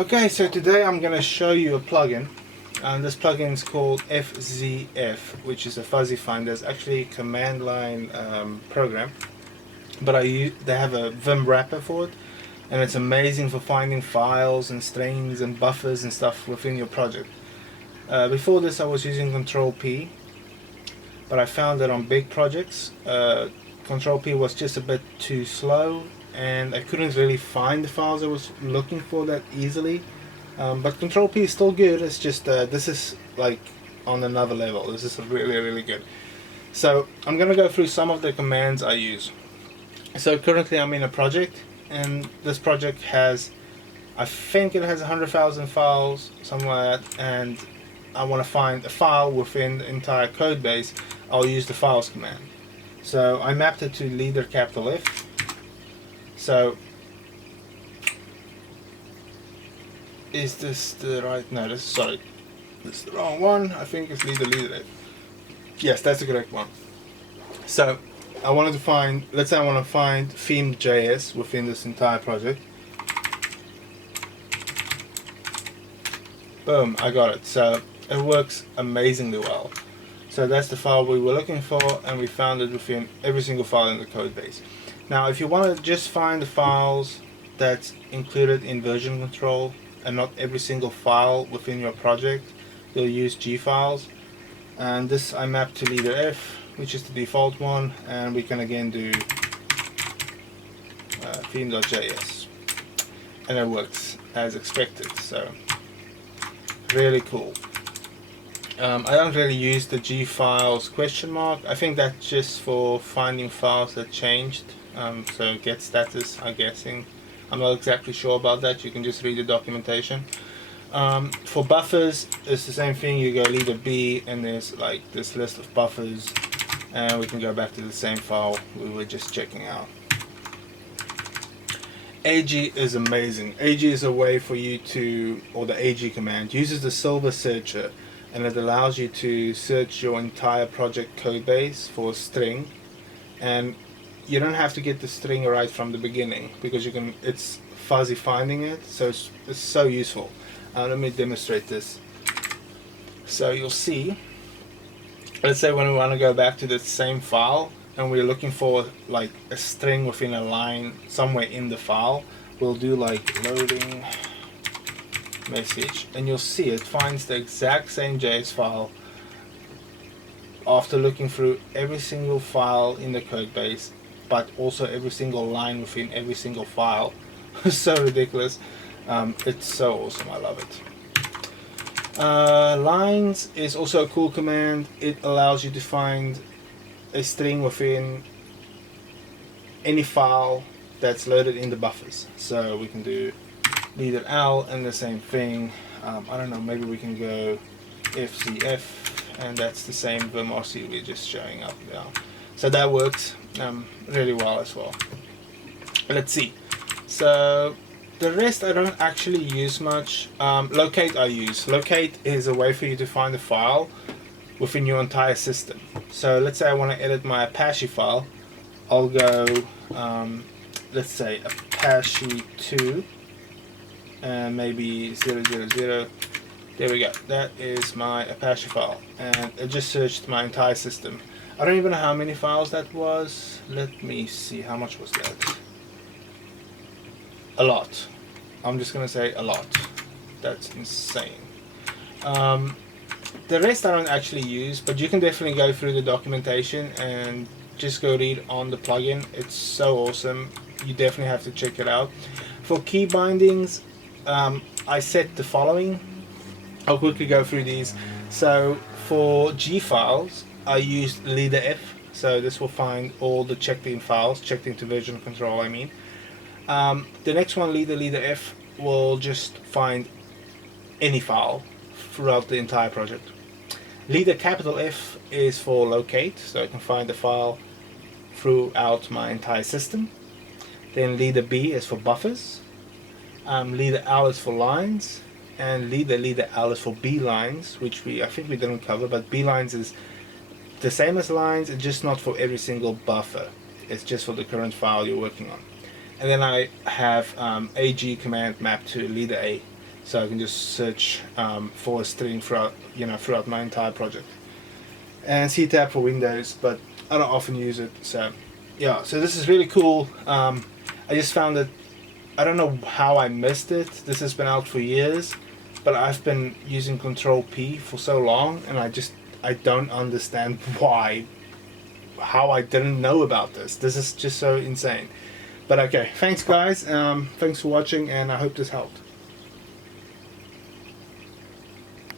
Okay, so today I'm going to show you a plugin, and this plugin is called FZF, which is a fuzzy finder. It's actually a command line program, but they have a Vim wrapper for it, and it's amazing for finding files and strings and buffers and stuff within your project. Before this I was using Control P, but I found that on big projects Control P was just a bit too slow, and I couldn't really find the files I was looking for that easily. But Control P is still good. It's just this is like on another level. This is really good. So I'm gonna go through some of the commands I use. So currently I'm in a project, and this project has, I think it has 100,000 files, something like that, and I want to find a file within the entire code base. I'll use the files command. So I mapped it to leader capital F. So is this the right? No, this is the wrong one. I think it's leader F. Yes, that's the correct one. So I wanted to find, let's say I want to find theme.js within this entire project. Boom, I got it. So it works amazingly well. So that's the file we were looking for, and we found it within every single file in the code base. Now if you want to just find the files that's included in version control and not every single file within your project, you'll use G files, and this I mapped to leader F, which is the default one, and we can again do theme.js, and it works as expected. So really cool. I don't really use the G files question mark. I think that's just for finding files that changed. So get status, I'm guessing. I'm not exactly sure about that. You can just read the documentation. For buffers, it's the same thing. You go leader B, and there's like this list of buffers, and we can go back to the same file we were just checking out. AG is amazing. AG is a way for you to, or the AG command uses the silver searcher, and it allows you to search your entire project code base for a string, and you don't have to get the string right from the beginning, because you can, it's fuzzy finding it, so it's so useful. Let me demonstrate this. So you'll see, let's say when we want to go back to the same file and we're looking for like a string within a line somewhere in the file, we'll do like loading message, and you'll see it finds the exact same JS file after looking through every single file in the code base, but also every single line within every single file. So ridiculous. It's so awesome. I love it. Lines is also a cool command. It allows you to find a string within any file that's loaded in the buffers. So we can do leader L and the same thing. I don't know, maybe we can go FZF, and that's the same vimrc we're just showing up now. So that works really well as well. Let's see. So the rest I don't actually use much. Locate I use. Locate is a way for you to find a file within your entire system. So let's say I want to edit my Apache file. I'll go, let's say Apache 2, and maybe 000. There we go. That is my Apache file, and it just searched my entire system. I don't even know how many files that was. Let me see, how much was that? A lot. I'm just gonna say a lot. That's insane. The rest I don't actually use, but you can definitely go through the documentation and just go read on the plugin. It's so awesome. You definitely have to check it out. For key bindings, I set the following. I'll quickly go through these. So for G files, I used leader F. So this will find all the checked in files, checked into version control I mean. The next one, leader F, will just find any file throughout the entire project. Leader capital F is for locate, so I can find the file throughout my entire system. Then leader B is for buffers. Leader L is for lines, and leader L is for B lines, which I think we didn't cover, but B lines is the same as lines, it's just not for every single buffer. It's just for the current file you're working on. And then I have AG command mapped to leader A. so I can just search for a string throughout, throughout my entire project. And C-tab for Windows, but I don't often use it. So yeah, so this is really cool. I just found it. I don't know how I missed it. This has been out for years, but I've been using Control P for so long, and I don't understand how I didn't know about this. This is just so insane. But okay, thanks guys. Thanks for watching, and I hope this helped.